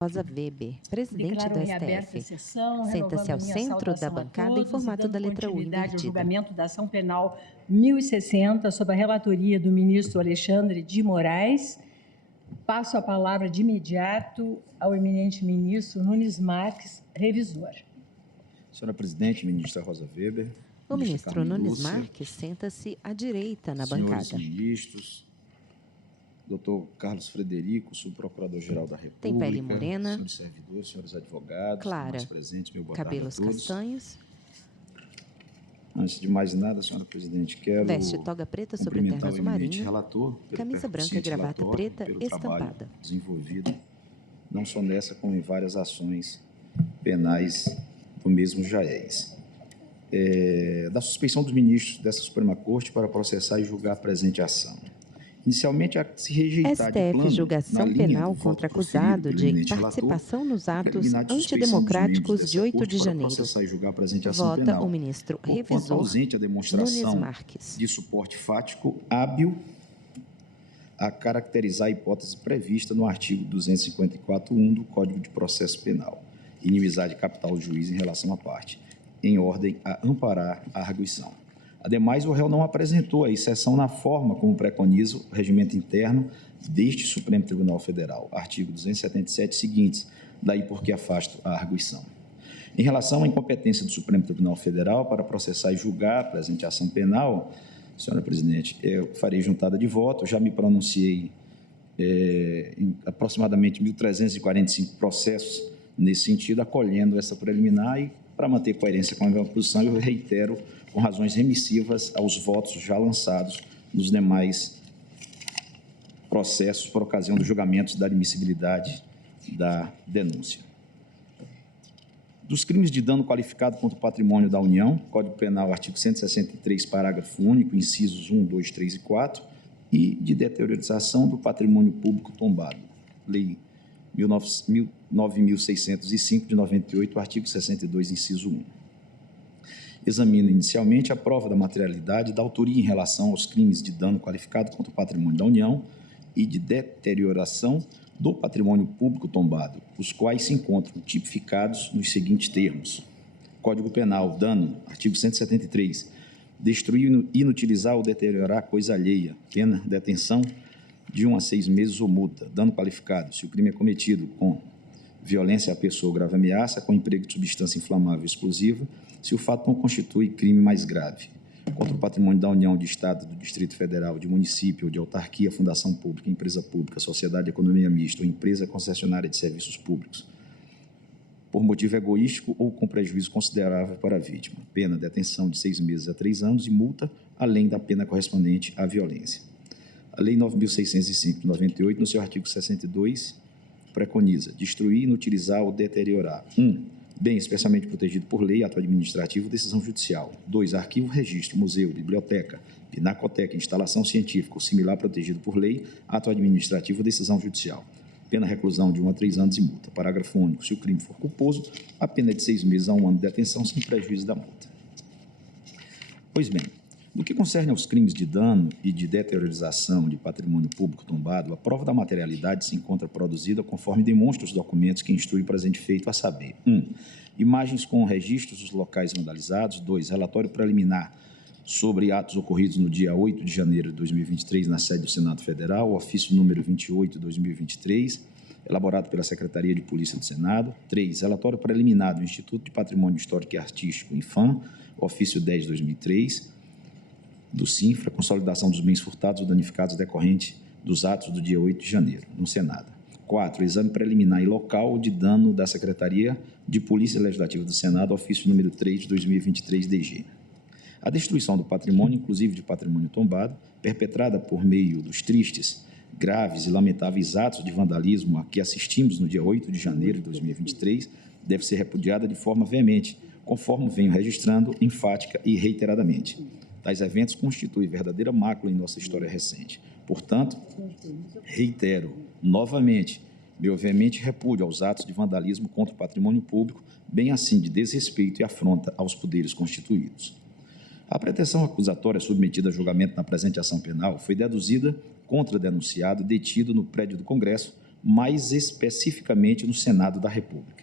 Rosa Weber, presidente Declaro do reaberta a STF. sessão, Senta-se ao renovando minha centro da saudação a bancada em todos e formato dando da letra U continuidade ao invertida. julgamento da ação penal 1060, sob a relatoria do ministro Alexandre de Moraes. Passo a palavra de imediato ao eminente ministro Nunes Marques, revisor. Senhora presidente, ministra Rosa Weber. O ministro Carmen Nunes Lúcia, Marques senta-se à direita na senhores bancada. ministros, doutor Carlos Frederico, subprocurador-geral da República, Tem pele morena, senhores servidores, senhores advogados, clara, demais presentes, meu boa tarde a cabelos todos. castanhos, Antes de mais nada, senhora presidente, quero veste toga preta sobre cumprimentar terno o azul eminente marinho, relator pelo camisa branca e percussiente gravata relatório, preta pelo trabalho estampada. desenvolvido, não só nessa, como em várias ações penais do mesmo JAES. Da suspeição dos ministros dessa Suprema Corte para processar e julgar a presente ação. Inicialmente, a se rejeitar de plano, STF julgação na linha penal do contra voto proferido acusado pelo de eminente relator, participação nos a atos preliminar de suspeição dos antidemocráticos membros de dessa 8 Corte de para janeiro. processar e julgar a presente ação Vota penal. o ministro Porquanto revisor ausente a Nunes demonstração Marques. de suporte fático hábil a caracterizar a hipótese prevista no artigo 254.1 do Código de Processo Penal, inimizade capital do juiz em relação à parte, em ordem a amparar a arguição. Ademais, o réu não apresentou a exceção na forma como preconiza o regimento interno deste Supremo Tribunal Federal, artigo 277 seguintes, daí porque afasto a arguição. Em relação à incompetência do Supremo Tribunal Federal para processar e julgar a presente ação penal, senhora presidente, eu farei juntada de votos, já me pronunciei em aproximadamente 1.345 processos nesse sentido, acolhendo essa preliminar e, para manter coerência com a minha posição, eu reitero com razões remissivas aos votos já lançados nos demais processos por ocasião dos julgamentos da admissibilidade da denúncia. Dos crimes de dano qualificado contra o patrimônio da União, Código Penal, artigo 163, parágrafo único, incisos 1, 2, 3 e 4, e de deteriorização do patrimônio público tombado, Lei 9.605, de 98, artigo 62, inciso 1. Examino inicialmente a prova da materialidade da autoria em relação aos crimes de dano qualificado contra o patrimônio da União e de deterioração do patrimônio público tombado, os quais se encontram tipificados nos seguintes termos. Código Penal, dano, artigo 173, destruir, inutilizar ou deteriorar coisa alheia, pena, detenção de 1 a 6 meses ou multa. Dano qualificado, se o crime é cometido com violência à pessoa ou grave ameaça, com emprego de substância inflamável explosiva, se o fato não constitui crime mais grave. Contra o patrimônio da União, de Estado, do Distrito Federal, de município ou de autarquia, fundação pública, empresa pública, sociedade de economia mista ou empresa concessionária de serviços públicos, por motivo egoístico ou com prejuízo considerável para a vítima. Pena, detenção de 6 meses a 3 anos e multa, além da pena correspondente à violência. A Lei 9.605, de 98, no seu artigo 62, preconiza destruir, inutilizar ou deteriorar. 1. Bem especialmente protegido por lei, ato administrativo, decisão judicial. 2. Arquivo, registro, museu, biblioteca, pinacoteca, instalação científica ou similar protegido por lei, ato administrativo, decisão judicial. Pena reclusão de 1 a 3 anos e multa. Parágrafo único. Se o crime for culposo, a pena é de 6 meses a 1 ano de detenção sem prejuízo da multa. Pois bem, no que concerne aos crimes de dano e de deteriorização de patrimônio público tombado, a prova da materialidade se encontra produzida conforme demonstra os documentos que instruem o presente feito, a saber: 1. Imagens com registros dos locais vandalizados. 2. Relatório preliminar sobre atos ocorridos no dia 8 de janeiro de 2023 na sede do Senado Federal, ofício número 28 de 2023, elaborado pela Secretaria de Polícia do Senado. 3. Relatório preliminar do Instituto de Patrimônio Histórico e Artístico, INFAM, ofício 10 de 2003, do CINFRA, consolidação dos bens furtados ou danificados decorrente dos atos do dia 8 de janeiro, no Senado. 4. Exame preliminar e local de dano da Secretaria de Polícia Legislativa do Senado, ofício número 3 de 2023, DG. A destruição do patrimônio, inclusive de patrimônio tombado, perpetrada por meio dos tristes, graves e lamentáveis atos de vandalismo a que assistimos no dia 8 de janeiro de 2023, deve ser repudiada de forma veemente, conforme venho registrando enfática e reiteradamente. Tais eventos constituem verdadeira mácula em nossa história recente. Portanto, reitero novamente meu veemente repúdio aos atos de vandalismo contra o patrimônio público, bem assim de desrespeito e afronta aos poderes constituídos. A pretensão acusatória submetida a julgamento na presente ação penal foi deduzida contra denunciado detido no prédio do Congresso, mais especificamente no Senado da República.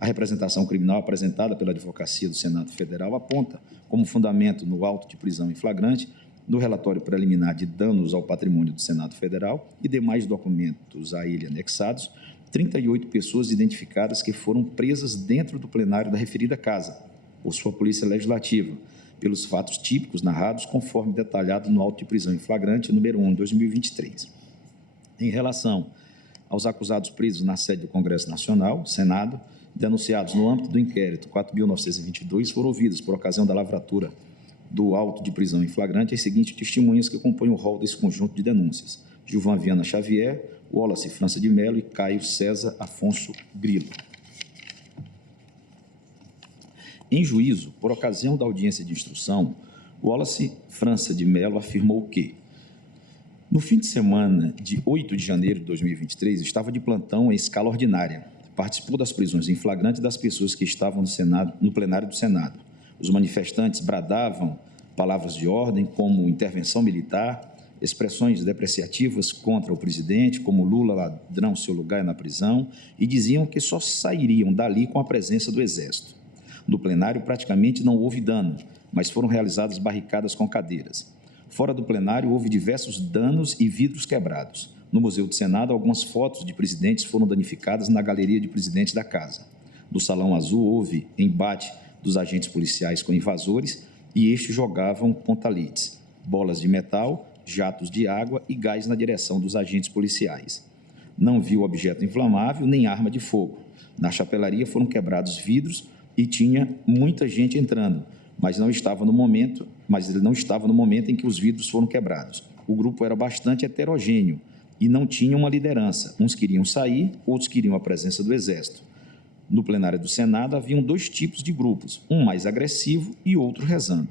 A representação criminal apresentada pela Advocacia do Senado Federal aponta como fundamento no auto de prisão em flagrante do relatório preliminar de danos ao patrimônio do Senado Federal e demais documentos a ele anexados, 38 pessoas identificadas que foram presas dentro do plenário da referida casa, por sua Polícia Legislativa, pelos fatos típicos narrados, conforme detalhado no auto de prisão em flagrante número 1, 2023. Em relação aos acusados presos na sede do Congresso Nacional, Senado, denunciados no âmbito do inquérito 4.922, foram ouvidos, por ocasião da lavratura do auto de prisão em flagrante, as seguintes testemunhas que compõem o rol desse conjunto de denúncias: Gilvan Viana Xavier, Wallace França de Mello e Caio César Afonso Grilo. Em juízo, por ocasião da audiência de instrução, Wallace França de Mello afirmou que, no fim de semana de 8 de janeiro de 2023, estava de plantão em escala ordinária. Participou das prisões em flagrante das pessoas que estavam no plenário do Senado. Os manifestantes bradavam palavras de ordem como intervenção militar, expressões depreciativas contra o presidente, como Lula, ladrão, seu lugar é na prisão, e diziam que só sairiam dali com a presença do Exército. No plenário, praticamente não houve dano, mas foram realizadas barricadas com cadeiras. Fora do plenário, houve diversos danos e vidros quebrados. No Museu do Senado, algumas fotos de presidentes foram danificadas na galeria de presidentes da casa. No Salão Azul, houve embate dos agentes policiais com invasores e estes jogavam pontalites, bolas de metal, jatos de água e gás na direção dos agentes policiais. Não viu objeto inflamável nem arma de fogo. Na chapelaria foram quebrados vidros e tinha muita gente entrando, mas ele não estava no momento em que os vidros foram quebrados. O grupo era bastante heterogêneo e não tinha uma liderança. Uns queriam sair, outros queriam a presença do Exército. No plenário do Senado, haviam dois tipos de grupos, um mais agressivo e outro rezando.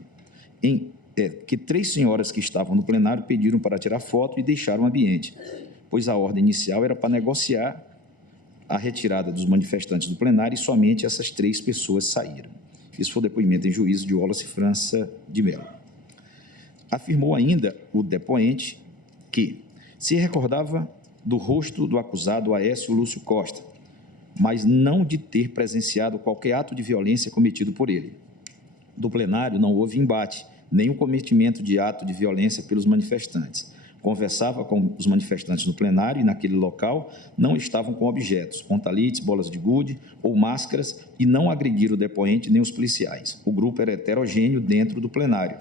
Que 3 senhoras que estavam no plenário pediram para tirar foto e deixaram o ambiente, pois a ordem inicial era para negociar a retirada dos manifestantes do plenário e somente essas 3 pessoas saíram. Isso foi o depoimento em juízo de Wallace França de Mello. Afirmou ainda o depoente que se recordava do rosto do acusado Aécio Lúcio Costa, mas não de ter presenciado qualquer ato de violência cometido por ele. Do plenário não houve embate, nem o cometimento de ato de violência pelos manifestantes. Conversava com os manifestantes no plenário e, naquele local, não estavam com objetos, pontalites, bolas de gude ou máscaras, e não agrediram o depoente nem os policiais. O grupo era heterogêneo dentro do plenário,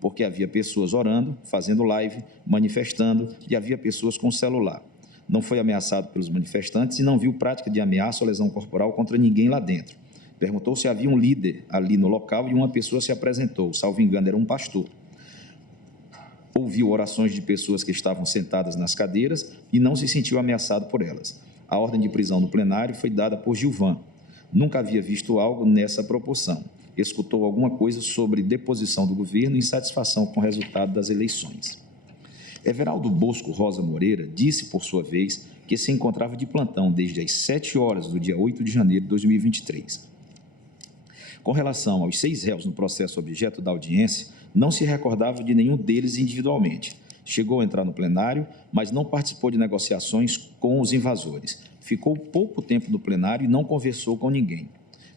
porque havia pessoas orando, fazendo live, manifestando, e havia pessoas com celular. Não foi ameaçado pelos manifestantes e não viu prática de ameaça ou lesão corporal contra ninguém lá dentro. Perguntou se havia um líder ali no local e uma pessoa se apresentou, salvo engano, era um pastor. Ouviu orações de pessoas que estavam sentadas nas cadeiras e não se sentiu ameaçado por elas. A ordem de prisão no plenário foi dada por Gilvan. Nunca havia visto algo nessa proporção. Escutou alguma coisa sobre deposição do governo e insatisfação com o resultado das eleições. Everaldo Bosco Rosa Moreira disse, por sua vez, que se encontrava de plantão desde as 7 horas do dia 8 de janeiro de 2023. Com relação aos 6 réus no processo objeto da audiência, não se recordava de nenhum deles individualmente. Chegou a entrar no plenário, mas não participou de negociações com os invasores. Ficou pouco tempo no plenário e não conversou com ninguém.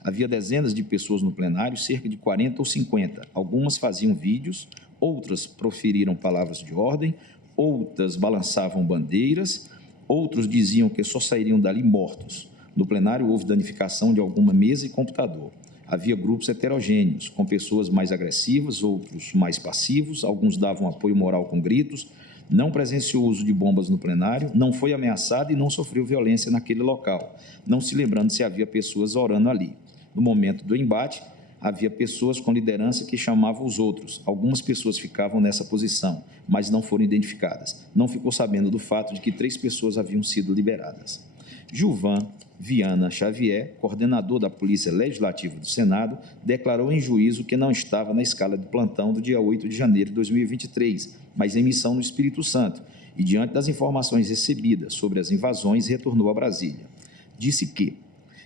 Havia dezenas de pessoas no plenário, cerca de 40 ou 50. Algumas faziam vídeos, outras proferiram palavras de ordem, outras balançavam bandeiras, outros diziam que só sairiam dali mortos. No plenário houve danificação de alguma mesa e computador. Havia grupos heterogêneos, com pessoas mais agressivas, outros mais passivos, alguns davam apoio moral com gritos, não presenciou o uso de bombas no plenário, não foi ameaçado e não sofreu violência naquele local, não se lembrando se havia pessoas orando ali. No momento do embate, havia pessoas com liderança que chamavam os outros. Algumas pessoas ficavam nessa posição, mas não foram identificadas. Não ficou sabendo do fato de que 3 pessoas haviam sido liberadas. Gilvan Viana Xavier, coordenador da Polícia Legislativa do Senado, declarou em juízo que não estava na escala de plantão do dia 8 de janeiro de 2023, mas em missão no Espírito Santo, e diante das informações recebidas sobre as invasões, retornou a Brasília. Disse que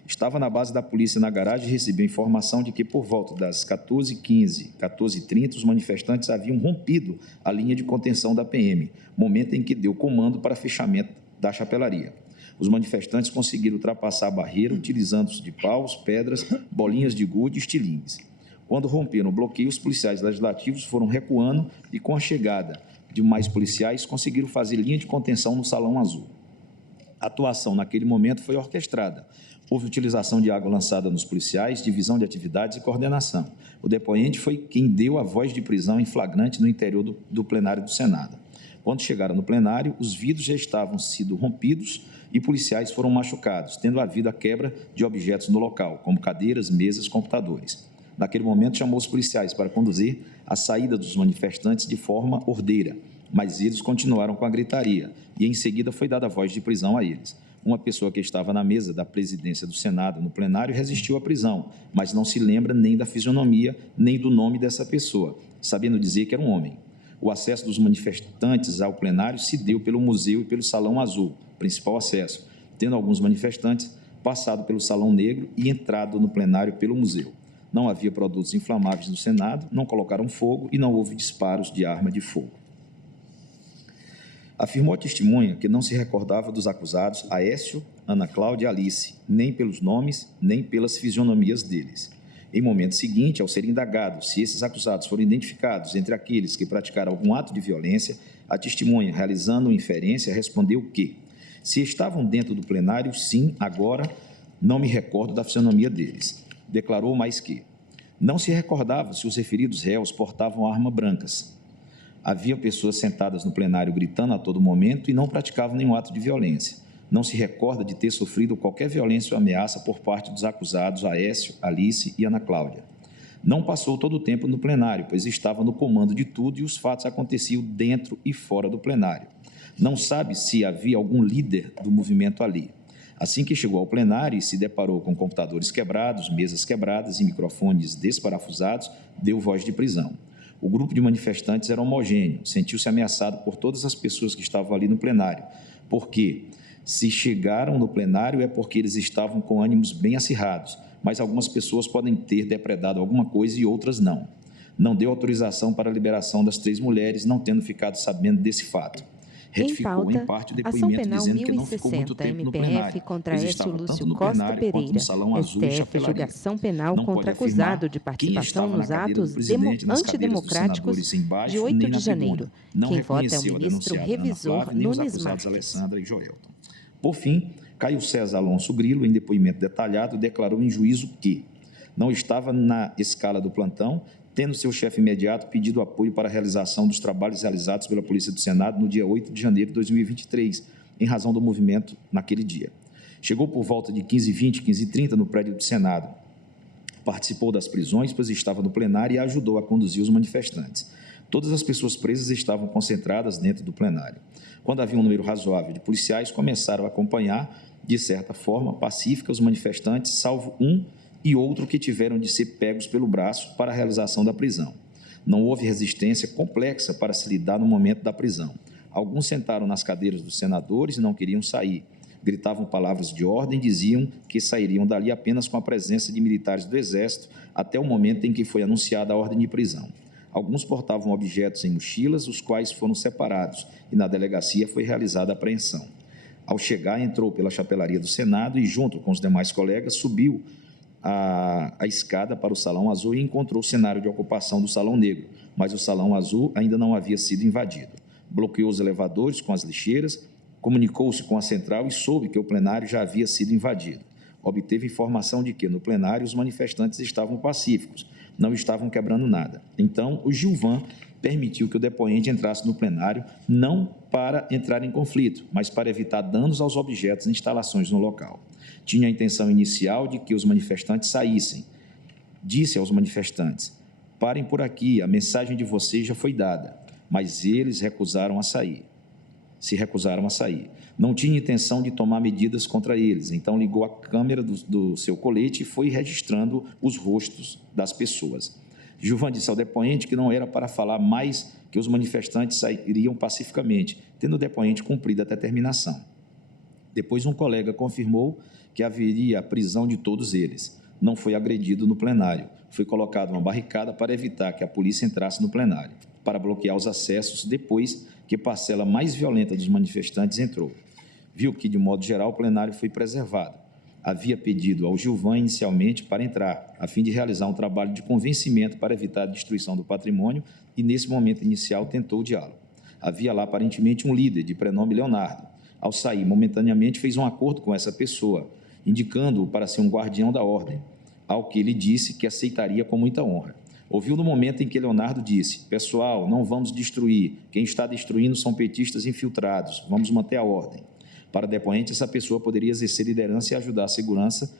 estava na base da polícia na garagem e recebeu informação de que, por volta das 14h15, 14h30, os manifestantes haviam rompido a linha de contenção da PM, momento em que deu comando para fechamento da chapelaria. Os manifestantes conseguiram ultrapassar a barreira utilizando-se de paus, pedras, bolinhas de gude e estilingues. Quando romperam o bloqueio, os policiais legislativos foram recuando e, com a chegada de mais policiais, conseguiram fazer linha de contenção no Salão Azul. A atuação naquele momento foi orquestrada. Houve utilização de água lançada nos policiais, divisão de atividades e coordenação. O depoente foi quem deu a voz de prisão em flagrante no interior do plenário do Senado. Quando chegaram no plenário, os vidros já estavam sido rompidos e policiais foram machucados, tendo havido a quebra de objetos no local, como cadeiras, mesas, computadores. Naquele momento, chamou os policiais para conduzir a saída dos manifestantes de forma ordeira, mas eles continuaram com a gritaria e, em seguida, foi dada a voz de prisão a eles. Uma pessoa que estava na mesa da presidência do Senado, no plenário, resistiu à prisão, mas não se lembra nem da fisionomia, nem do nome dessa pessoa, sabendo dizer que era um homem. O acesso dos manifestantes ao plenário se deu pelo museu e pelo Salão Azul, principal acesso, tendo alguns manifestantes passado pelo Salão Negro e entrado no plenário pelo museu. Não havia produtos inflamáveis no Senado, não colocaram fogo e não houve disparos de arma de fogo. Afirmou a testemunha que não se recordava dos acusados Aécio, Ana Cláudia e Alice, nem pelos nomes, nem pelas fisionomias deles. Em momento seguinte, ao ser indagado se esses acusados foram identificados entre aqueles que praticaram algum ato de violência, a testemunha, realizando uma inferência, respondeu que, se estavam dentro do plenário, sim, agora não me recordo da fisionomia deles. Declarou mais que não se recordava se os referidos réus portavam armas brancas. Havia pessoas sentadas no plenário gritando a todo momento e não praticavam nenhum ato de violência. Não se recorda de ter sofrido qualquer violência ou ameaça por parte dos acusados Aécio, Alice e Ana Cláudia. Não passou todo o tempo no plenário, pois estava no comando de tudo e os fatos aconteciam dentro e fora do plenário. Não sabe se havia algum líder do movimento ali. Assim que chegou ao plenário e se deparou com computadores quebrados, mesas quebradas e microfones desparafusados, deu voz de prisão. O grupo de manifestantes era homogêneo, sentiu-se ameaçado por todas as pessoas que estavam ali no plenário, porque se chegaram no plenário é porque eles estavam com ânimos bem acirrados, mas algumas pessoas podem ter depredado alguma coisa e outras não. Não deu autorização para a liberação das 3 mulheres, não tendo ficado sabendo desse fato. Retificou em parte o Ação depoimento Penal dizendo que não ficou muito 1060, tempo no MPF plenário, contra pois Écio estava tanto Lúcio no Costa plenário quanto Pereira. no Salão Azul e STF Chapelaria. julgação penal Não contra pode afirmar acusado de quem participação estava na nos cadeira do atos presidente, nas cadeiras dos antidemocráticos senadores embaixo, de 8 nem de na janeiro. tribuna. Não Quem vota é o reconheceu a ministro denunciada Ana revisor Flávia, nem os Nunes acusados Marques. Alessandra e Joelton. Por fim, Caio César Alonso Grilo, em depoimento detalhado, declarou em juízo que não estava na escala do plantão, tendo seu chefe imediato pedido apoio para a realização dos trabalhos realizados pela Polícia do Senado no dia 8 de janeiro de 2023, em razão do movimento naquele dia. Chegou por volta de 15h20, 15h30 no prédio do Senado. Participou das prisões, pois estava no plenário e ajudou a conduzir os manifestantes. Todas as pessoas presas estavam concentradas dentro do plenário. Quando havia um número razoável de policiais, começaram a acompanhar, de certa forma, pacífica, os manifestantes, salvo um e outro que tiveram de ser pegos pelo braço para a realização da prisão. Não houve resistência complexa para se lidar no momento da prisão. Alguns sentaram nas cadeiras dos senadores e não queriam sair. Gritavam palavras de ordem e diziam que sairiam dali apenas com a presença de militares do Exército até o momento em que foi anunciada a ordem de prisão. Alguns portavam objetos em mochilas, os quais foram separados, e na delegacia foi realizada a apreensão. Ao chegar, entrou pela chapelaria do Senado e, junto com os demais colegas, subiu a escada para o Salão Azul e encontrou o cenário de ocupação do Salão Negro, mas o Salão Azul ainda não havia sido invadido. Bloqueou os elevadores com as lixeiras, comunicou-se com a central e soube que o plenário já havia sido invadido. Obteve informação de que, no plenário, os manifestantes estavam pacíficos, não estavam quebrando nada. Então, o Gilvan permitiu que o depoente entrasse no plenário, não para entrar em conflito, mas para evitar danos aos objetos e instalações no local. Tinha a intenção inicial de que os manifestantes saíssem. Disse aos manifestantes: parem por aqui, a mensagem de vocês já foi dada, mas eles se recusaram a sair. Não tinha intenção de tomar medidas contra eles, então ligou a câmera do seu colete e foi registrando os rostos das pessoas. Gilvan disse ao depoente que não era para falar mais que os manifestantes sairiam pacificamente, tendo o depoente cumprido a determinação. Depois, um colega confirmou que haveria a prisão de todos eles. Não foi agredido no plenário. Foi colocada uma barricada para evitar que a polícia entrasse no plenário, para bloquear os acessos depois que a parcela mais violenta dos manifestantes entrou. Viu que, de modo geral, o plenário foi preservado. Havia pedido ao Gilvan inicialmente para entrar, a fim de realizar um trabalho de convencimento para evitar a destruição do patrimônio e, nesse momento inicial, tentou o diálogo. Havia lá, aparentemente, um líder de prenome Leonardo. Ao sair, momentaneamente, fez um acordo com essa pessoa, indicando-o para ser um guardião da ordem, ao que ele disse que aceitaria com muita honra. Ouviu no momento em que Leonardo disse: pessoal, não vamos destruir, quem está destruindo são petistas infiltrados, vamos manter a ordem. Para o depoente, essa pessoa poderia exercer liderança e ajudar a segurança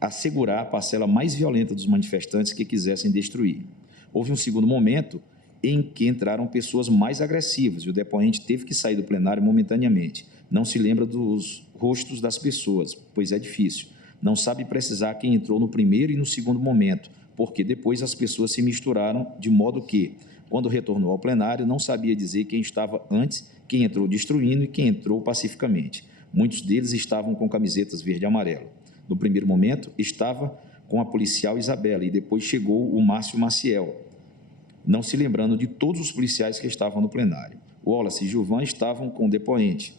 a segurar a parcela mais violenta dos manifestantes que quisessem destruir. Houve um segundo momento em que entraram pessoas mais agressivas e o depoente teve que sair do plenário momentaneamente. Não se lembra dos rostos das pessoas, pois é difícil. Não sabe precisar quem entrou no primeiro e no segundo momento, porque depois as pessoas se misturaram, de modo que, quando retornou ao plenário, não sabia dizer quem estava antes, quem entrou destruindo e quem entrou pacificamente. Muitos deles estavam com camisetas verde e amarelo. No primeiro momento, estava com a policial Isabela e depois chegou o Márcio Maciel, não se lembrando de todos os policiais que estavam no plenário. Wallace e Gilvan estavam com o depoente.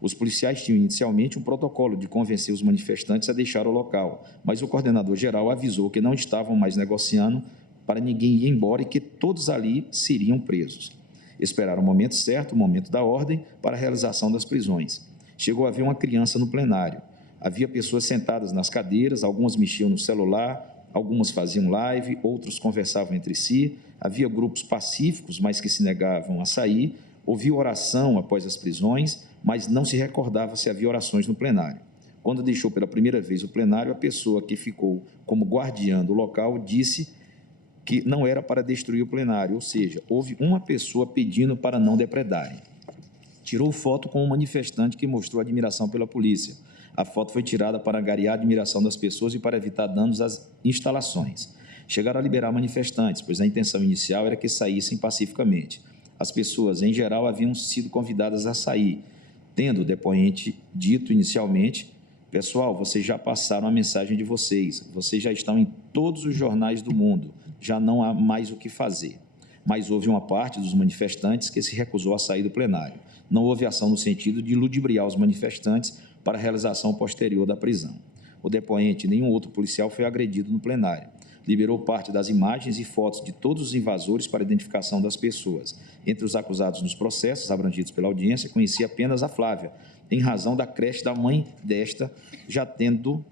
Os policiais tinham inicialmente um protocolo de convencer os manifestantes a deixar o local, mas o coordenador-geral avisou que não estavam mais negociando para ninguém ir embora e que todos ali seriam presos. Esperaram o momento certo, o momento da ordem, para a realização das prisões. Chegou a haver uma criança no plenário. Havia pessoas sentadas nas cadeiras, algumas mexiam no celular, algumas faziam live, outros conversavam entre si. Havia grupos pacíficos, mas que se negavam a sair. Ouviu oração após as prisões, mas não se recordava se havia orações no plenário. Quando deixou pela primeira vez o plenário, a pessoa que ficou como guardiã do local disse que não era para destruir o plenário, ou seja, houve uma pessoa pedindo para não depredarem. Tirou foto com um manifestante que mostrou admiração pela polícia. A foto foi tirada para angariar a admiração das pessoas e para evitar danos às instalações. Chegaram a liberar manifestantes, pois a intenção inicial era que saíssem pacificamente. As pessoas, em geral, haviam sido convidadas a sair, tendo o depoente dito inicialmente: pessoal, vocês já passaram a mensagem de vocês já estão em todos os jornais do mundo, já não há mais o que fazer. Mas houve uma parte dos manifestantes que se recusou a sair do plenário. Não houve ação no sentido de ludibriar os manifestantes para a realização posterior da prisão. O depoente e nenhum outro policial foi agredido no plenário. Liberou parte das imagens e fotos de todos os invasores para identificação das pessoas. Entre os acusados nos processos abrangidos pela audiência, conhecia apenas a Flávia, em razão da creche da mãe desta, já tendo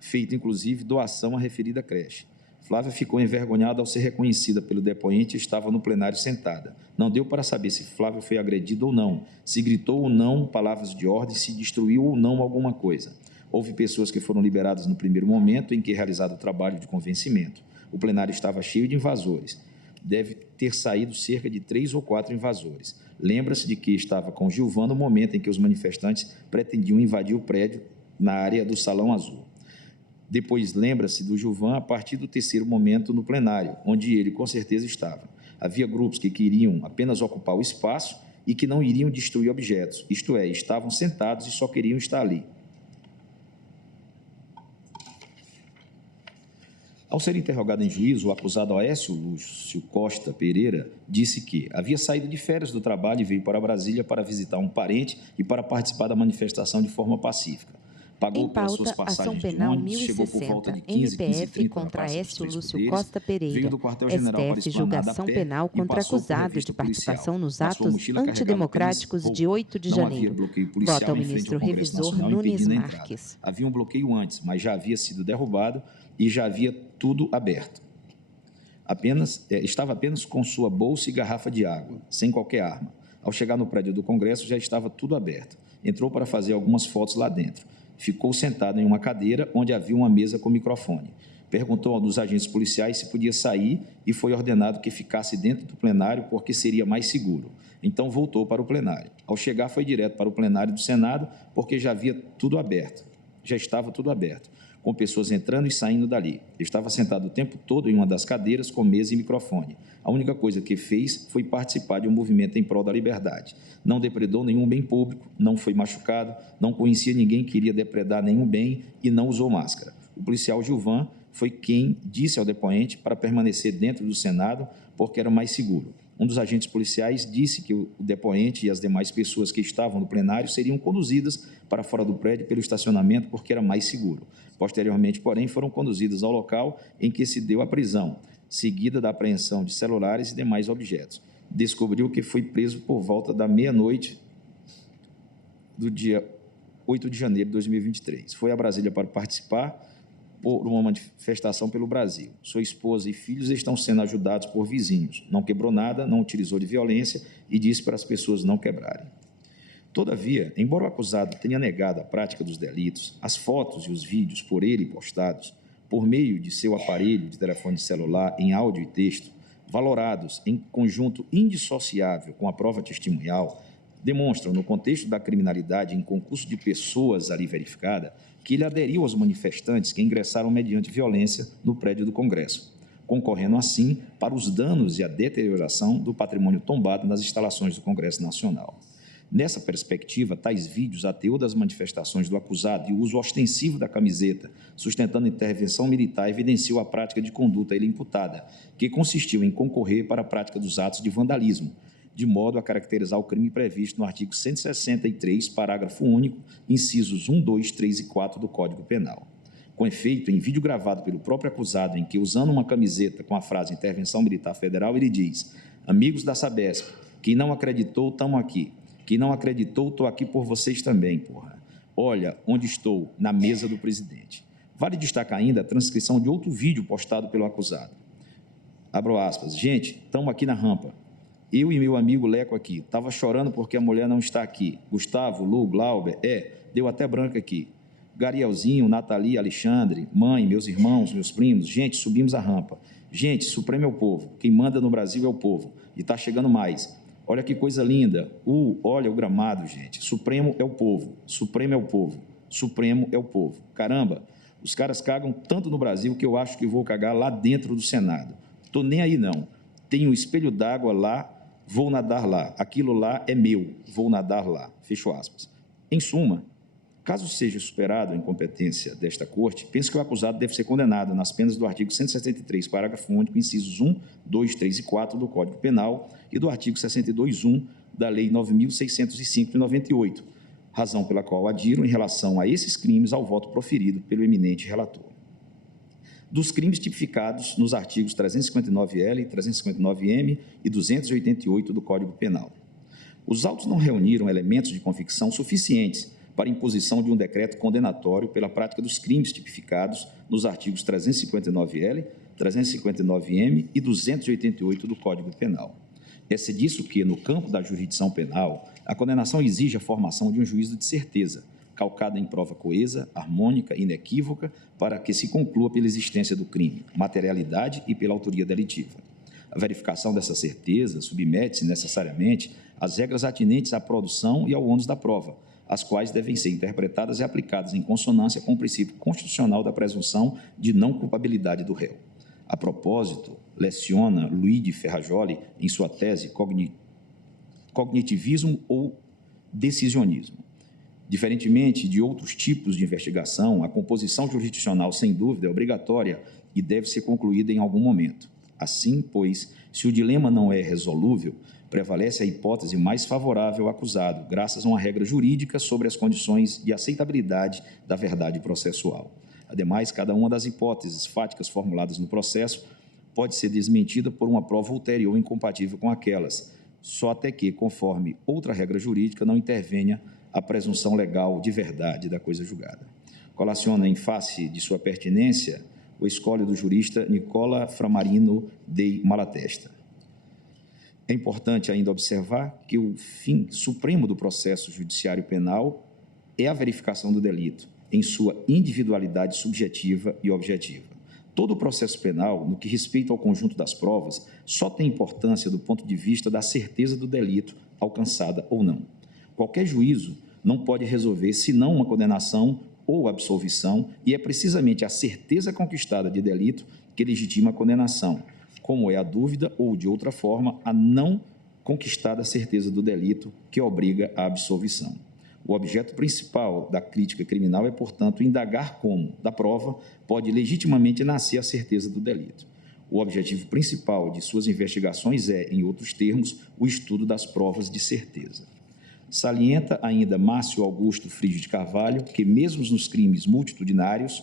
feito, inclusive, doação à referida creche. Flávia ficou envergonhada ao ser reconhecida pelo depoente e estava no plenário sentada. Não deu para saber se Flávia foi agredida ou não, se gritou ou não palavras de ordem, se destruiu ou não alguma coisa. Houve pessoas que foram liberadas no primeiro momento em que realizado o trabalho de convencimento. O plenário estava cheio de invasores. Deve ter saído cerca de 3 ou 4 invasores. Lembra-se de que estava com Gilvan no momento em que os manifestantes pretendiam invadir o prédio na área do Salão Azul. Depois lembra-se do Gilvan a partir do terceiro momento no plenário, onde ele com certeza estava. Havia grupos que queriam apenas ocupar o espaço e que não iriam destruir objetos, isto é, estavam sentados e só queriam estar ali. Ao ser interrogado em juízo, o acusado Aécio Lúcio Costa Pereira disse que havia saído de férias do trabalho e veio para Brasília para visitar um parente e para participar da manifestação de forma pacífica. Pagou Em pelas suas pauta, passagens ação de penal ônibus, chegou por volta de 1060, 15, 15 MPF 30 na contra Praça dos Aécio Três Lúcio Poderes, Costa Pereira. veio do quartel-general para a STF, esplanada a julgação pé penal e contra passou por acusado revista de participação policial. nos Na sua atos mochila carregava antidemocráticos apenas de roupa. 8 de Não havia janeiro. bloqueio policial Vota ao em frente ministro ao Congresso revisor Nacional Nunes impedindo a entrada. Marques. Havia um bloqueio antes, mas já havia sido derrubado e já havia tudo aberto. Estava apenas com sua bolsa e garrafa de água, sem qualquer arma. Ao chegar no prédio do Congresso, já estava tudo aberto. Entrou para fazer algumas fotos lá dentro. Ficou sentado em uma cadeira onde havia uma mesa com microfone. Perguntou a um dos agentes policiais se podia sair e foi ordenado que ficasse dentro do plenário porque seria mais seguro. Então voltou para o plenário. Ao chegar, foi direto para o plenário do Senado porque já havia tudo aberto. Já estava tudo aberto, com pessoas entrando e saindo dali. Estava sentado o tempo todo em uma das cadeiras com mesa e microfone. A única coisa que fez foi participar de um movimento em prol da liberdade. Não depredou nenhum bem público, não foi machucado, não conhecia ninguém que iria depredar nenhum bem e não usou máscara. O policial Gilvan foi quem disse ao depoente para permanecer dentro do Senado porque era mais seguro. Um dos agentes policiais disse que o depoente e as demais pessoas que estavam no plenário seriam conduzidas para fora do prédio pelo estacionamento porque era mais seguro. Posteriormente, porém, foram conduzidas ao local em que se deu a prisão, seguida da apreensão de celulares e demais objetos. Descobriu que foi preso por volta da meia-noite do dia 8 de janeiro de 2023. Foi a Brasília para participar por uma manifestação pelo Brasil. Sua esposa e filhos estão sendo ajudados por vizinhos. Não quebrou nada, não utilizou de violência e disse para as pessoas não quebrarem. Todavia, embora o acusado tenha negado a prática dos delitos, as fotos e os vídeos por ele postados, por meio de seu aparelho de telefone celular em áudio e texto, valorados em conjunto indissociável com a prova testemunhal, demonstram, no contexto da criminalidade em concurso de pessoas ali verificada, que ele aderiu aos manifestantes que ingressaram mediante violência no prédio do Congresso, concorrendo assim para os danos e a deterioração do patrimônio tombado nas instalações do Congresso Nacional. Nessa perspectiva, tais vídeos, a teor das manifestações do acusado e o uso ostensivo da camiseta, sustentando intervenção militar, evidenciou a prática de conduta a ele imputada, que consistiu em concorrer para a prática dos atos de vandalismo, de modo a caracterizar o crime previsto no artigo 163, parágrafo único, incisos 1, 2, 3 e 4 do Código Penal. Com efeito, em vídeo gravado pelo próprio acusado, em que, usando uma camiseta com a frase Intervenção Militar Federal, ele diz: amigos da Sabesp, quem não acreditou, tamo aqui. Quem não acreditou, estou aqui por vocês também, porra. Olha onde estou, na mesa do presidente. Vale destacar ainda a transcrição de outro vídeo postado pelo acusado. Abro aspas. Gente, estamos aqui na rampa. Eu e meu amigo Leco aqui. Estava chorando porque a mulher não está aqui. Gustavo, Lu, Glauber, deu até branca aqui. Garielzinho, Nathalie, Alexandre, mãe, meus irmãos, meus primos. Gente, subimos a rampa. Gente, Supremo é o povo. Quem manda no Brasil é o povo. E está chegando mais. Olha que coisa linda. Olha o gramado, gente. Supremo é o povo. Supremo é o povo. Supremo é o povo. Caramba, os caras cagam tanto no Brasil que eu acho que vou cagar lá dentro do Senado. Estou nem aí, não. Tenho um espelho d'água lá, vou nadar lá. Aquilo lá é meu, vou nadar lá. Fecho aspas. Em suma, caso seja superado a incompetência desta Corte, penso que o acusado deve ser condenado nas penas do artigo 173, parágrafo único, incisos 1, 2, 3 e 4 do Código Penal e do artigo 62.1 da Lei 9.605 de 98, razão pela qual adiro em relação a esses crimes ao voto proferido pelo eminente relator. Dos crimes tipificados nos artigos 359-L, 359-M e 288 do Código Penal. Os autos não reuniram elementos de convicção suficientes para imposição de um decreto condenatório pela prática dos crimes tipificados nos artigos 359-L, 359-M e 288 do Código Penal. É disso que, no campo da jurisdição penal, a condenação exige a formação de um juízo de certeza, calcada em prova coesa, harmônica, inequívoca, para que se conclua pela existência do crime, materialidade e pela autoria delitiva. A verificação dessa certeza submete-se necessariamente às regras atinentes à produção e ao ônus da prova, as quais devem ser interpretadas e aplicadas em consonância com o princípio constitucional da presunção de não culpabilidade do réu. A propósito, leciona Luigi Ferrajoli em sua tese Cognitivismo ou Decisionismo. Diferentemente de outros tipos de investigação, a composição jurisdicional, sem dúvida, é obrigatória e deve ser concluída em algum momento. Assim, pois, se o dilema não é resolúvel, prevalece a hipótese mais favorável ao acusado, graças a uma regra jurídica sobre as condições de aceitabilidade da verdade processual. Ademais, cada uma das hipóteses fáticas formuladas no processo pode ser desmentida por uma prova ulterior incompatível com aquelas, só até que, conforme outra regra jurídica, não intervenha a presunção legal de verdade da coisa julgada. Colaciona em face de sua pertinência o escolho do jurista Nicola Framarino dei Malatesta. É importante ainda observar que o fim supremo do processo judiciário penal é a verificação do delito, em sua individualidade subjetiva e objetiva. Todo o processo penal, no que respeita ao conjunto das provas, só tem importância do ponto de vista da certeza do delito, alcançada ou não. Qualquer juízo não pode resolver senão uma condenação ou absolvição, e é precisamente a certeza conquistada de delito que legitima a condenação, como é a dúvida ou, de outra forma, a não conquistada certeza do delito que obriga à absolvição. O objeto principal da crítica criminal é, portanto, indagar como, da prova, pode legitimamente nascer a certeza do delito. O objetivo principal de suas investigações é, em outros termos, o estudo das provas de certeza. Salienta ainda Márcio Augusto Frigo de Carvalho que, mesmo nos crimes multitudinários,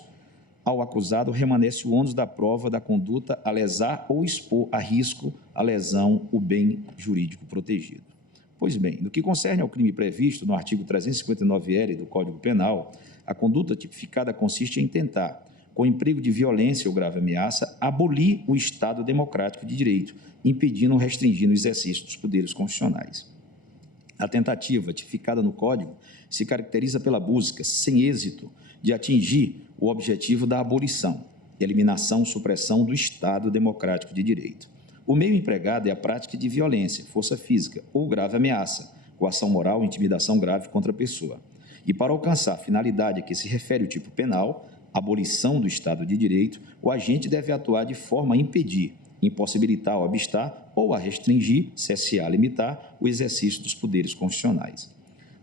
ao acusado remanesce o ônus da prova da conduta a lesar ou expor a risco, a lesão, o bem jurídico protegido. Pois bem, no que concerne ao crime previsto no artigo 359-L do Código Penal, a conduta tipificada consiste em tentar, com emprego de violência ou grave ameaça, abolir o Estado democrático de direito, impedindo ou restringindo o exercício dos poderes constitucionais. A tentativa, tipificada no Código, se caracteriza pela busca, sem êxito, de atingir o objetivo da abolição, eliminação ou supressão do Estado democrático de direito. O meio empregado é a prática de violência, força física ou grave ameaça, coação moral ou intimidação grave contra a pessoa. E para alcançar a finalidade a que se refere o tipo penal, abolição do Estado de Direito, o agente deve atuar de forma a impedir, impossibilitar ou obstar ou a restringir, cessar, limitar o exercício dos poderes constitucionais.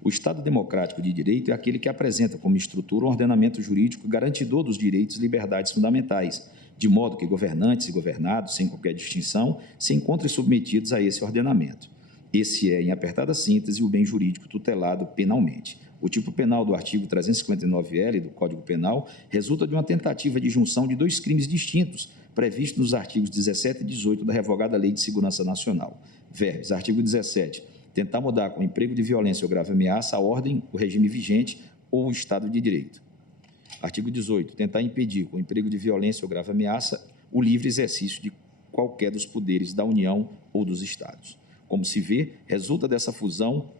O Estado democrático de direito é aquele que apresenta como estrutura um ordenamento jurídico garantidor dos direitos e liberdades fundamentais, de modo que governantes e governados, sem qualquer distinção, se encontrem submetidos a esse ordenamento. Esse é, em apertada síntese, o bem jurídico tutelado penalmente. O tipo penal do artigo 359-L do Código Penal resulta de uma tentativa de junção de dois crimes distintos, previstos nos artigos 17 e 18 da revogada Lei de Segurança Nacional. Verbes, artigo 17, tentar mudar com emprego de violência ou grave ameaça a ordem, o regime vigente ou o Estado de Direito. Artigo 18, tentar impedir com emprego de violência ou grave ameaça o livre exercício de qualquer dos poderes da União ou dos Estados. Como se vê, resulta dessa fusão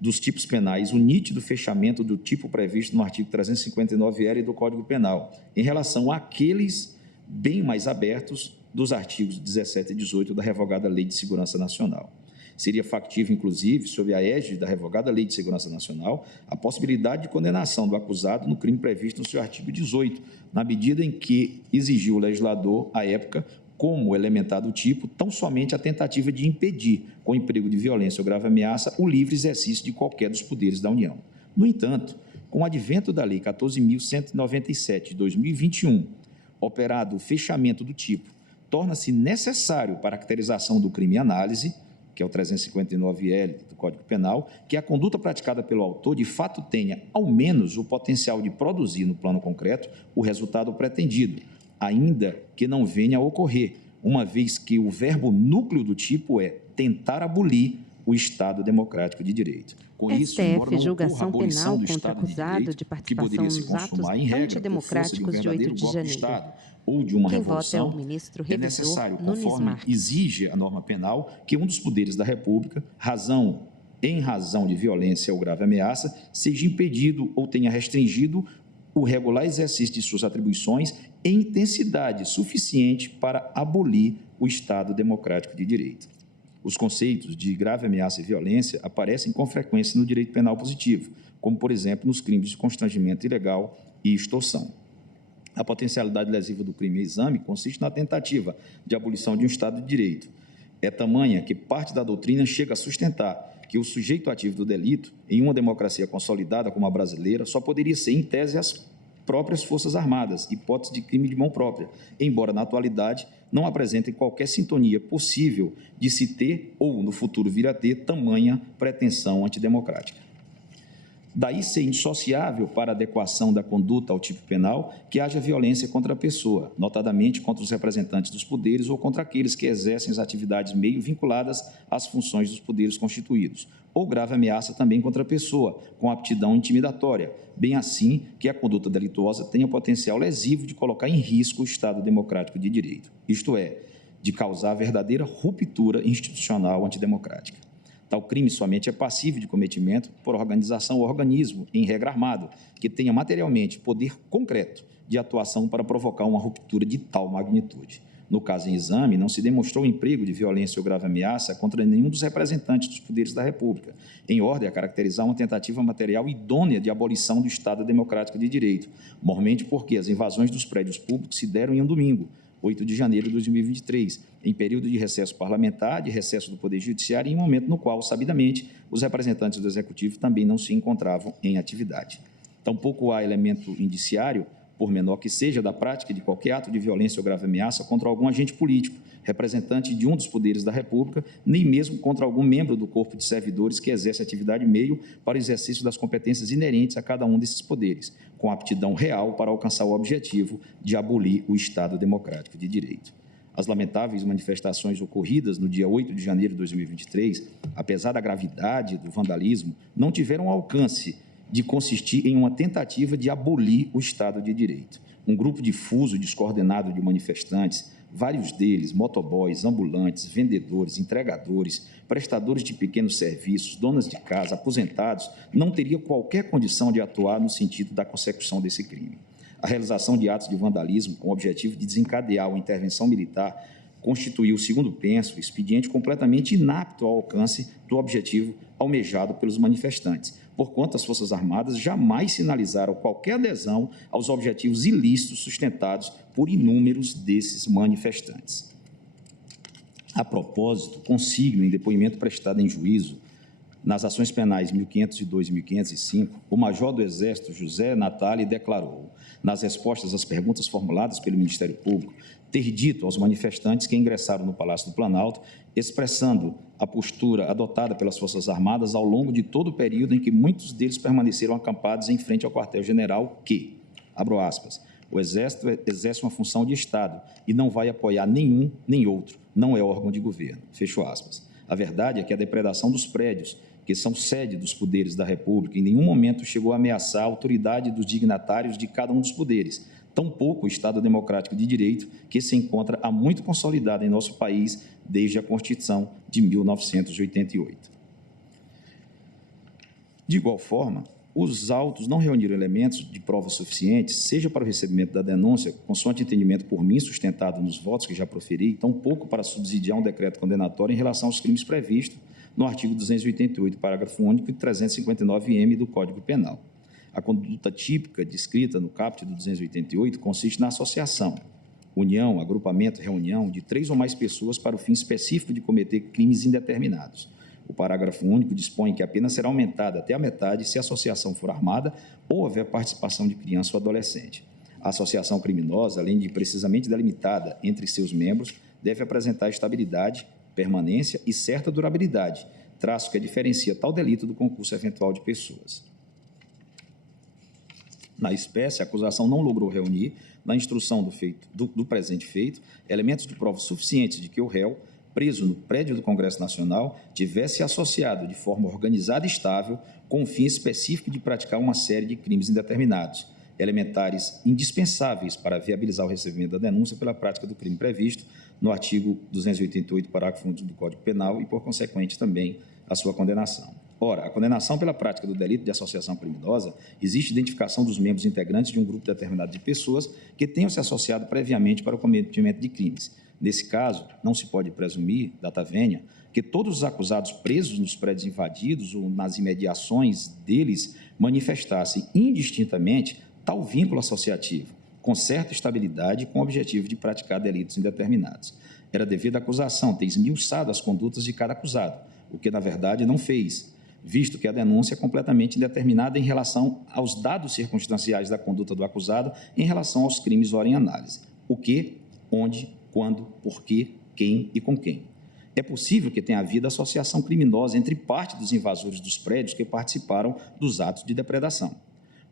dos tipos penais o nítido fechamento do tipo previsto no artigo 359-L do Código Penal, em relação àqueles bem mais abertos dos artigos 17 e 18 da revogada Lei de Segurança Nacional. Seria factível, inclusive, sob a égide da revogada Lei de Segurança Nacional, a possibilidade de condenação do acusado no crime previsto no seu artigo 18, na medida em que exigiu o legislador, à época, como elementar do tipo, tão somente a tentativa de impedir, com emprego de violência ou grave ameaça, o livre exercício de qualquer dos poderes da União. No entanto, com o advento da Lei 14.197 de 2021, operado o fechamento do tipo, torna-se necessário para a caracterização do crime em análise, que é o 359-L do Código Penal, que a conduta praticada pelo autor de fato tenha, ao menos, o potencial de produzir no plano concreto o resultado pretendido, ainda que não venha a ocorrer, uma vez que o verbo núcleo do tipo é tentar abolir o Estado democrático de direito. Com isso, embora não ocorra a abolição do Estado de direito, que poderia se consumar em regra por força de um verdadeiro golpe de Estado ou de uma revolução, é necessário, conforme exige a norma penal, que um dos poderes da República, em razão de violência ou grave ameaça, seja impedido ou tenha restringido o regular exercício de suas atribuições em intensidade suficiente para abolir o Estado democrático de direito. Os conceitos de grave ameaça e violência aparecem com frequência no direito penal positivo, como, por exemplo, nos crimes de constrangimento ilegal e extorsão. A potencialidade lesiva do crime exame consiste na tentativa de abolição de um Estado de direito. É tamanha que parte da doutrina chega a sustentar que o sujeito ativo do delito, em uma democracia consolidada como a brasileira, só poderia ser, em tese, as próprias Forças Armadas, hipótese de crime de mão própria, embora, na atualidade, não apresentem qualquer sintonia possível de se ter, ou no futuro vir a ter, tamanha pretensão antidemocrática. Daí ser indissociável para a adequação da conduta ao tipo penal que haja violência contra a pessoa, notadamente contra os representantes dos poderes ou contra aqueles que exercem as atividades meio vinculadas às funções dos poderes constituídos, ou grave ameaça também contra a pessoa, com aptidão intimidatória, bem assim que a conduta delituosa tenha potencial lesivo de colocar em risco o Estado democrático de direito, isto é, de causar verdadeira ruptura institucional antidemocrática. Tal crime somente é passível de cometimento por organização ou organismo, em regra armado, que tenha materialmente poder concreto de atuação para provocar uma ruptura de tal magnitude. No caso em exame, não se demonstrou emprego de violência ou grave ameaça contra nenhum dos representantes dos poderes da República, em ordem a caracterizar uma tentativa material idônea de abolição do Estado democrático de direito, mormente porque as invasões dos prédios públicos se deram em um domingo, 8 de janeiro de 2023, em período de recesso parlamentar, de recesso do Poder Judiciário, em um momento no qual, sabidamente, os representantes do Executivo também não se encontravam em atividade. Tampouco há elemento indiciário por menor que seja, da prática de qualquer ato de violência ou grave ameaça contra algum agente político, representante de um dos poderes da República, nem mesmo contra algum membro do corpo de servidores que exerce atividade meio para o exercício das competências inerentes a cada um desses poderes, com aptidão real para alcançar o objetivo de abolir o Estado democrático de direito. As lamentáveis manifestações ocorridas no dia 8 de janeiro de 2023, apesar da gravidade do vandalismo, não tiveram alcance de consistir em uma tentativa de abolir o Estado de Direito. Um grupo difuso e descoordenado de manifestantes, vários deles motoboys, ambulantes, vendedores, entregadores, prestadores de pequenos serviços, donas de casa, aposentados, não teria qualquer condição de atuar no sentido da consecução desse crime. A realização de atos de vandalismo com o objetivo de desencadear uma intervenção militar constituiu, segundo penso, expediente completamente inapto ao alcance do objetivo almejado pelos manifestantes, porquanto as Forças Armadas jamais sinalizaram qualquer adesão aos objetivos ilícitos sustentados por inúmeros desses manifestantes. A propósito, consigno em depoimento prestado em juízo, nas ações penais 1502 e 1505, o major do Exército, José Natali, declarou, nas respostas às perguntas formuladas pelo Ministério Público, ter dito aos manifestantes que ingressaram no Palácio do Planalto, expressando a postura adotada pelas Forças Armadas ao longo de todo o período em que muitos deles permaneceram acampados em frente ao quartel-general que, abro aspas, o Exército exerce uma função de Estado e não vai apoiar nenhum nem outro, não é órgão de governo, fecho aspas. A verdade é que a depredação dos prédios, que são sede dos poderes da República, em nenhum momento chegou a ameaçar a autoridade dos dignatários de cada um dos poderes, tampouco o Estado democrático de direito, que se encontra há muito consolidado em nosso país desde a Constituição de 1988. De igual forma, os autos não reuniram elementos de prova suficientes, seja para o recebimento da denúncia, consoante entendimento por mim sustentado nos votos que já proferi, tampouco para subsidiar um decreto condenatório em relação aos crimes previstos no artigo 288, parágrafo único e 359-M do Código Penal. A conduta típica descrita no caput do 288 consiste na associação, união, agrupamento, reunião de 3 ou mais pessoas para o fim específico de cometer crimes indeterminados. O parágrafo único dispõe que a pena será aumentada até a metade se a associação for armada ou houver participação de criança ou adolescente. A associação criminosa, além de precisamente delimitada entre seus membros, deve apresentar estabilidade, permanência e certa durabilidade, traço que diferencia tal delito do concurso eventual de pessoas. Na espécie, a acusação não logrou reunir, na instrução do presente feito, elementos de prova suficientes de que o réu, preso no prédio do Congresso Nacional, tivesse associado de forma organizada e estável com o fim específico de praticar uma série de crimes indeterminados, elementares indispensáveis para viabilizar o recebimento da denúncia pela prática do crime previsto no artigo 288, parágrafo 1 do Código Penal e, por consequente, também a sua condenação. Ora, a condenação pela prática do delito de associação criminosa existe identificação dos membros integrantes de um grupo determinado de pessoas que tenham se associado previamente para o cometimento de crimes. Nesse caso, não se pode presumir, data vênia, que todos os acusados presos nos prédios invadidos ou nas imediações deles manifestassem indistintamente tal vínculo associativo, com certa estabilidade e com o objetivo de praticar delitos indeterminados. Era dever da acusação ter esmiuçado as condutas de cada acusado, o que, na verdade, não fez, visto que a denúncia é completamente indeterminada em relação aos dados circunstanciais da conduta do acusado em relação aos crimes ora em análise. O que, onde, quando, por quê, quem e com quem. É possível que tenha havido associação criminosa entre parte dos invasores dos prédios que participaram dos atos de depredação.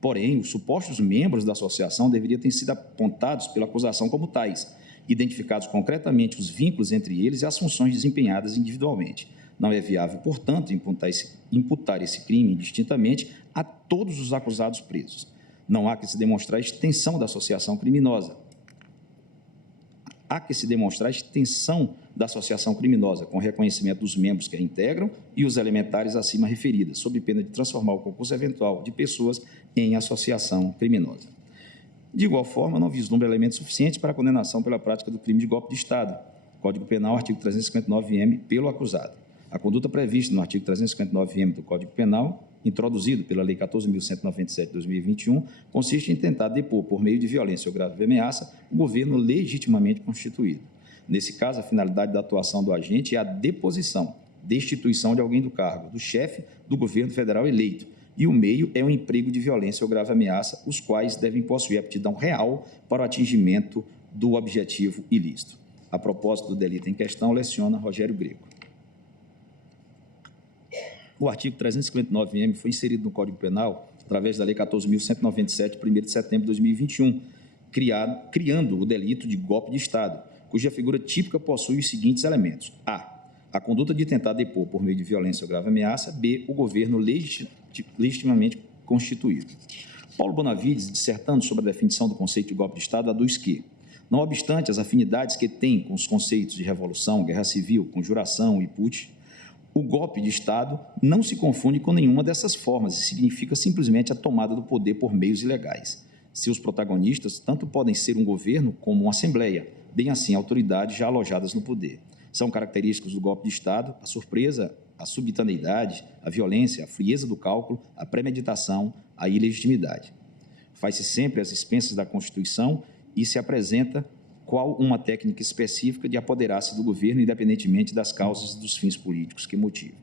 Porém, os supostos membros da associação deveriam ter sido apontados pela acusação como tais, identificados concretamente os vínculos entre eles e as funções desempenhadas individualmente. Não é viável, portanto, imputar esse crime indistintamente a todos os acusados presos. Não há que se demonstrar a extensão da associação criminosa. Há que se demonstrar a extensão da associação criminosa, com reconhecimento dos membros que a integram e os elementares acima referidas, sob pena de transformar o concurso eventual de pessoas em associação criminosa. De igual forma, não vislumbra elementos suficientes para a condenação pela prática do crime de golpe de Estado, Código Penal, artigo 359-M, pelo acusado. A conduta prevista no artigo 359-M do Código Penal, introduzido pela Lei 14.197 de 2021, consiste em tentar depor, por meio de violência ou grave ameaça, o governo legitimamente constituído. Nesse caso, a finalidade da atuação do agente é a deposição, destituição de alguém do cargo, do chefe do governo federal eleito, e o meio é o emprego de violência ou grave ameaça, os quais devem possuir aptidão real para o atingimento do objetivo ilícito. A propósito do delito em questão, leciona Rogério Greco. O artigo 359-M foi inserido no Código Penal através da Lei 14.197, 1º de setembro de 2021, criando o delito de golpe de Estado, cuja figura típica possui os seguintes elementos. A conduta de tentar depor por meio de violência ou grave ameaça. B, o governo legitimamente constituído. Paulo Bonavides, dissertando sobre a definição do conceito de golpe de Estado, aduz que, não obstante as afinidades que tem com os conceitos de revolução, guerra civil, conjuração e putsch, o golpe de Estado não se confunde com nenhuma dessas formas e significa simplesmente a tomada do poder por meios ilegais. Seus protagonistas tanto podem ser um governo como uma assembleia, bem assim autoridades já alojadas no poder. São características do golpe de Estado a surpresa, a subitaneidade, a violência, a frieza do cálculo, a premeditação, a ilegitimidade. Faz-se sempre às expensas da Constituição e se apresenta qual uma técnica específica de apoderar-se do governo, independentemente das causas e dos fins políticos que motivam.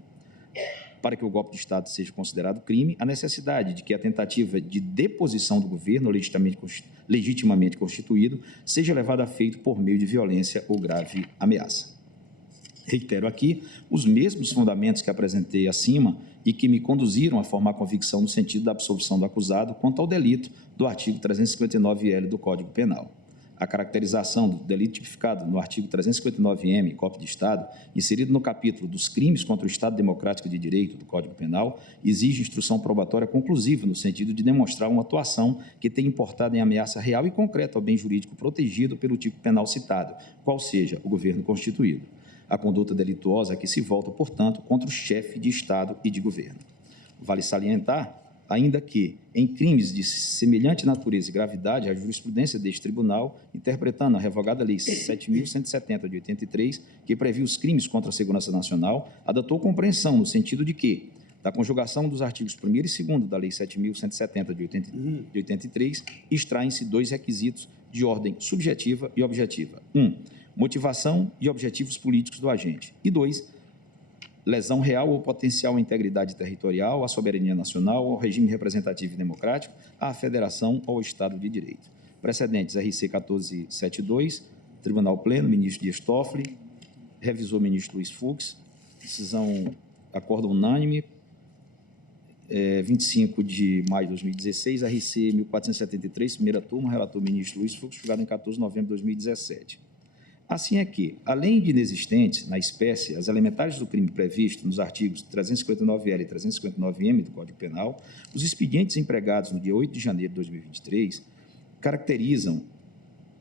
Para que o golpe de Estado seja considerado crime, a necessidade de que a tentativa de deposição do governo legitimamente constituído seja levada a feito por meio de violência ou grave ameaça. Reitero aqui os mesmos fundamentos que apresentei acima e que me conduziram a formar convicção no sentido da absolvição do acusado quanto ao delito do artigo 359-L do Código Penal. A caracterização do delito tipificado no artigo 359-M, golpe de Estado, inserido no capítulo dos crimes contra o Estado Democrático de Direito do Código Penal, exige instrução probatória conclusiva no sentido de demonstrar uma atuação que tenha importado em ameaça real e concreta ao bem jurídico protegido pelo tipo penal citado, qual seja o governo constituído. A conduta delituosa é que se volta, portanto, contra o chefe de Estado e de governo. Vale salientar, ainda que, em crimes de semelhante natureza e gravidade, a jurisprudência deste tribunal, interpretando a revogada Lei 7.170 de 83, que previu os crimes contra a segurança nacional, adotou compreensão no sentido de que, da conjugação dos artigos 1º e 2º da Lei 7.170 de 83, extraem-se dois requisitos de ordem subjetiva e objetiva. 1. Motivação e objetivos políticos do agente. E 2. Lesão real ou potencial à integridade territorial, à soberania nacional, ao regime representativo e democrático, à federação ou ao Estado de Direito. Precedentes: RC 1472, Tribunal Pleno, ministro Dias Toffoli, revisor ministro Luiz Fux, decisão, acordo unânime, 25 de maio de 2016, RC 1473, primeira turma, relator ministro Luiz Fux, julgado em 14 de novembro de 2017. Assim é que, além de inexistentes na espécie as elementares do crime previsto nos artigos 359-L e 359-M do Código Penal, os expedientes empregados no dia 8 de janeiro de 2023 caracterizam,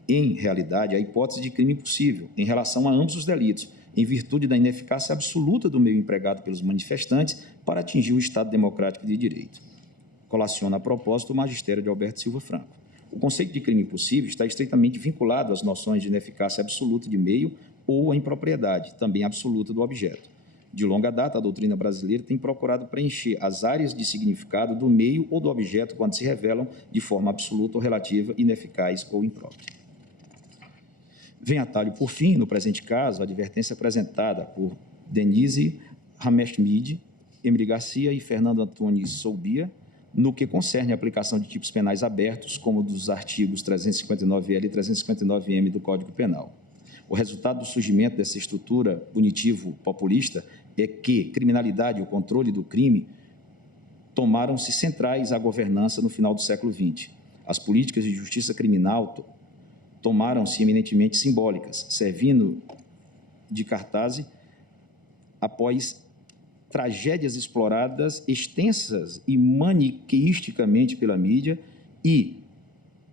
em realidade, a hipótese de crime possível em relação a ambos os delitos, em virtude da ineficácia absoluta do meio empregado pelos manifestantes para atingir o Estado democrático de direito. Colaciona a propósito o magistério de Alberto Silva Franco. O conceito de crime possível está estreitamente vinculado às noções de ineficácia absoluta de meio ou a impropriedade, também absoluta do objeto. De longa data, a doutrina brasileira tem procurado preencher as áreas de significado do meio ou do objeto quando se revelam de forma absoluta ou relativa, ineficaz ou imprópria. Vem a talho, por fim, no presente caso, a advertência apresentada por Denise Hammerschmidt, Emily Garcia e Fernando Antônio Soubia, no que concerne a aplicação de tipos penais abertos, como dos artigos 359-L e 359-M do Código Penal. O resultado do surgimento dessa estrutura punitivo-populista é que criminalidade e o controle do crime tomaram-se centrais à governança no final do século XX. As políticas de justiça criminal tomaram-se eminentemente simbólicas, servindo de cartaz após tragédias exploradas extensas e maniqueisticamente pela mídia e,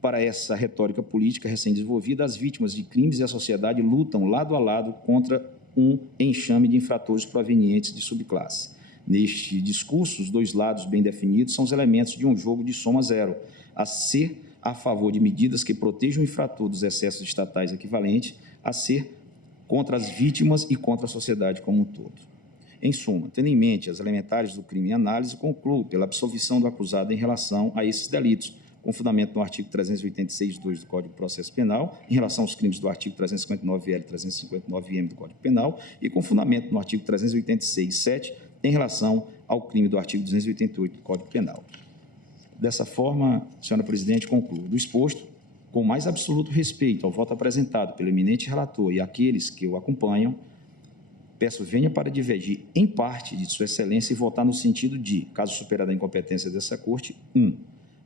para essa retórica política recém-desenvolvida, as vítimas de crimes e a sociedade lutam lado a lado contra um enxame de infratores provenientes de subclasse. Neste discurso, os dois lados bem definidos são os elementos de um jogo de soma zero, a ser a favor de medidas que protejam o infrator dos excessos estatais equivalentes, a ser contra as vítimas e contra a sociedade como um todo. Em suma, tendo em mente as elementares do crime em análise, concluo pela absolvição do acusado em relação a esses delitos, com fundamento no artigo 386-2 do Código de Processo Penal, em relação aos crimes do artigo 359-L e 359-M do Código Penal, e com fundamento no artigo 386-7 em relação ao crime do artigo 288 do Código Penal. Dessa forma, senhora presidente, concluo. Do exposto, com o mais absoluto respeito ao voto apresentado pelo eminente relator e àqueles que o acompanham, peço venha para divergir em parte de sua excelência e votar no sentido de, caso superada a incompetência dessa Corte, 1.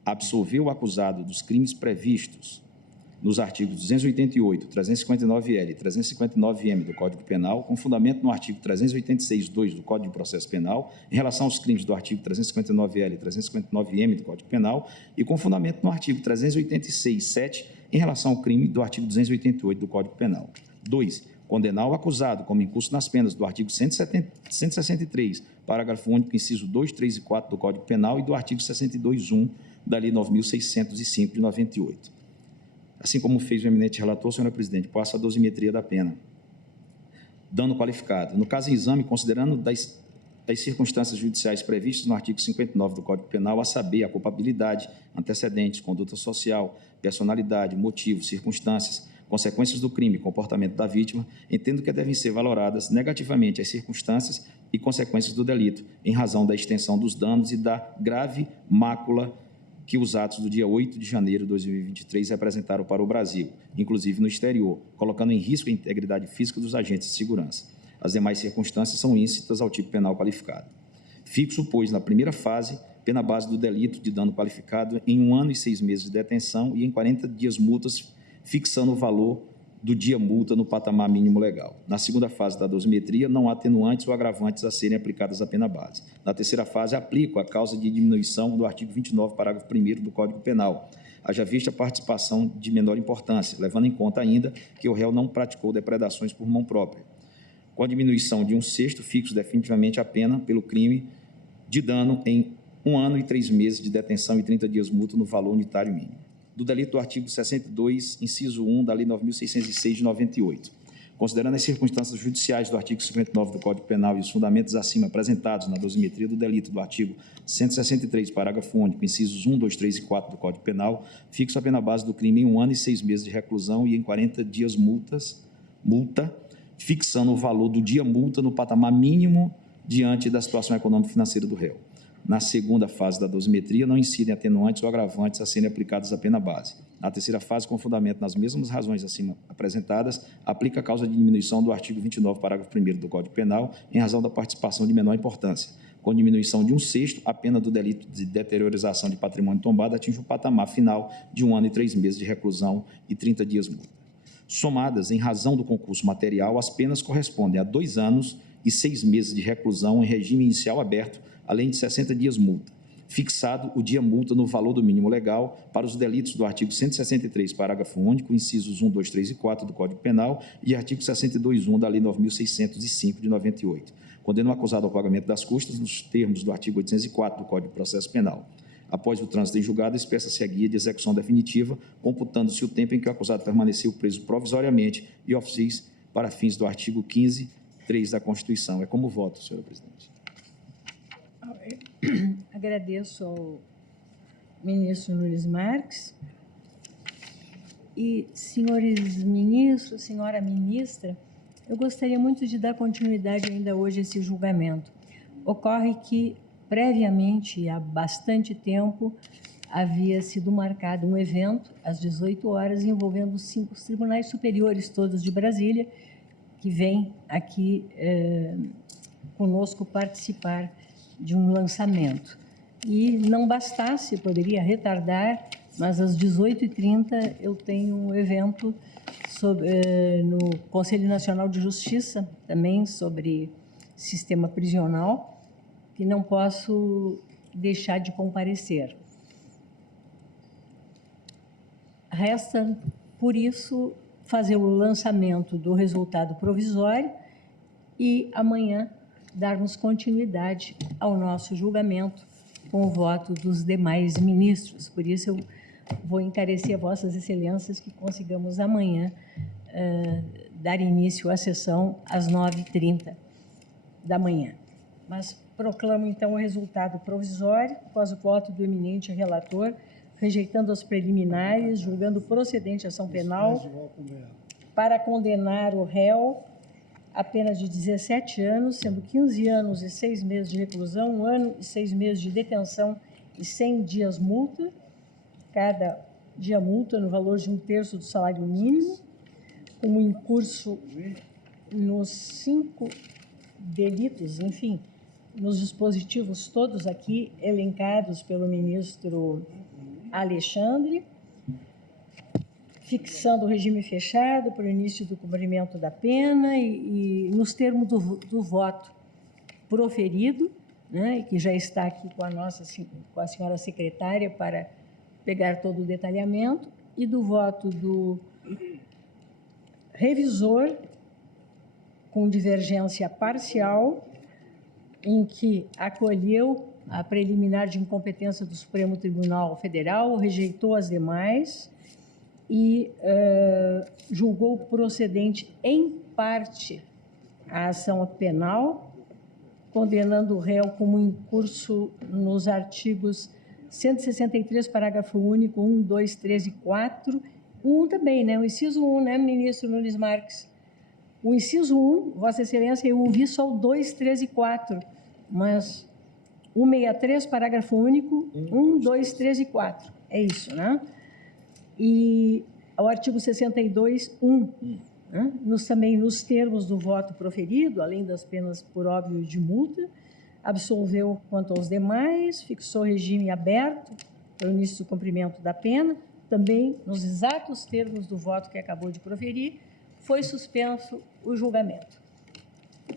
Absolver o acusado dos crimes previstos nos artigos 288, 359-L e 359-M do Código Penal, com fundamento no artigo 386-2 do Código de Processo Penal, em relação aos crimes do artigo 359-L e 359-M do Código Penal, e com fundamento no artigo 386-7, em relação ao crime do artigo 288 do Código Penal. 2. Condenar o acusado como incurso nas penas do artigo 163, parágrafo único, inciso 2, 3 e 4 do Código Penal e do artigo 62.1 da Lei 9.605 de 98. Assim como fez o eminente relator, senhora presidente, passo a dosimetria da pena. Dano qualificado. No caso em exame, considerando das circunstâncias judiciais previstas no artigo 59 do Código Penal, a saber, a culpabilidade, antecedentes, conduta social, personalidade, motivos, circunstâncias, consequências do crime e comportamento da vítima, entendo que devem ser valoradas negativamente as circunstâncias e consequências do delito, em razão da extensão dos danos e da grave mácula que os atos do dia 8 de janeiro de 2023 representaram para o Brasil, inclusive no exterior, colocando em risco a integridade física dos agentes de segurança. As demais circunstâncias são íncitas ao tipo penal qualificado. Fixo, pois, na primeira fase, pena base do delito de dano qualificado em 1 ano e 6 meses de detenção e em 40 dias multas, fixando o valor do dia multa no patamar mínimo legal. Na segunda fase da dosimetria, não há atenuantes ou agravantes a serem aplicadas à pena base. Na terceira fase, aplico a causa de diminuição do artigo 29, parágrafo 1º do Código Penal, haja vista a participação de menor importância, levando em conta ainda que o réu não praticou depredações por mão própria. Com a diminuição de 1/6, fixo definitivamente a pena pelo crime de dano em 1 ano e 3 meses de detenção e 30 dias multa no valor unitário mínimo. Do delito do artigo 62, inciso 1 da Lei 9.606 de 98. Considerando as circunstâncias judiciais do artigo 59 do Código Penal e os fundamentos acima apresentados na dosimetria do delito do artigo 163, parágrafo único, incisos 1, 2, 3 e 4 do Código Penal, fixo a pena base do crime em 1 ano e 6 meses de reclusão e em 40 dias multa, fixando o valor do dia multa no patamar mínimo diante da situação econômica e financeira do réu. Na segunda fase da dosimetria, não incidem atenuantes ou agravantes a serem aplicados à pena base. Na terceira fase, com fundamento nas mesmas razões acima apresentadas, aplica a causa de diminuição do artigo 29, parágrafo 1º do Código Penal, em razão da participação de menor importância. Com diminuição de 1/6, a pena do delito de deteriorização de patrimônio tombado atinge o patamar final de 1 ano e 3 meses de reclusão e 30 dias multa. Somadas, em razão do concurso material, as penas correspondem a 2 anos e 6 meses de reclusão em regime inicial aberto, além de 60 dias multa, fixado o dia multa no valor do mínimo legal para os delitos do artigo 163, parágrafo único, incisos 1, 2, 3 e 4 do Código Penal e artigo 62.1 da Lei 9.605 de 98. Condena o acusado ao pagamento das custas nos termos do artigo 804 do Código de Processo Penal. Após o trânsito em julgado, expressa-se a guia de execução definitiva, computando-se o tempo em que o acusado permaneceu preso provisoriamente e ofício para fins do artigo 15, 3 da Constituição. É como voto, senhora presidente. Agradeço ao ministro Nunes Marques. E, senhores ministros, senhora ministra, eu gostaria muito de dar continuidade ainda hoje a esse julgamento. Ocorre que, previamente, há bastante tempo, havia sido marcado um evento, às 18 horas, envolvendo os 5 tribunais superiores, todos de Brasília, que vêm aqui conosco participar de um lançamento. E não bastasse, poderia retardar, mas às 18h30 eu tenho um evento no Conselho Nacional de Justiça, também sobre sistema prisional, que não posso deixar de comparecer. Resta, por isso, fazer o lançamento do resultado provisório e amanhã darmos continuidade ao nosso julgamento com o voto dos demais ministros. Por isso, eu vou encarecer a Vossas Excelências que consigamos amanhã dar início à sessão às 9h30 da manhã. Mas proclamo, então, o resultado provisório, após o voto do eminente relator, rejeitando as preliminares, julgando procedente a ação penal para condenar o réu a pena de 17 anos, sendo 15 anos e 6 meses de reclusão, 1 ano e 6 meses de detenção e 100 dias multa, cada dia multa no valor de 1/3 do salário mínimo, como incurso nos 5 delitos, enfim, nos dispositivos todos aqui elencados pelo ministro Alexandre, fixando o regime fechado para o início do cumprimento da pena e nos termos do voto proferido, né, que já está aqui com a senhora secretária para pegar todo o detalhamento, e do voto do revisor com divergência parcial, em que acolheu a preliminar de incompetência do Supremo Tribunal Federal, rejeitou as demais e julgou procedente, em parte, a ação penal, condenando o réu como incurso nos artigos 163, parágrafo único, 1, 2, 3 e 4. O 1 também, né? O inciso 1, né, ministro Nunes Marques? O inciso 1, Vossa Excelência, eu ouvi só o 2, 3 e 4, mas 163, parágrafo único, 1, 2, 3 e 4. É isso, né? E o artigo 62, 1, né? Também nos termos do voto proferido, além das penas por óbvio de multa, absolveu quanto aos demais, fixou regime aberto para o início do cumprimento da pena, também nos exatos termos do voto que acabou de proferir, foi suspenso o julgamento,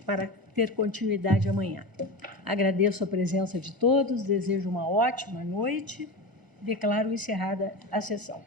para ter continuidade amanhã. Agradeço a presença de todos, desejo uma ótima noite, declaro encerrada a sessão.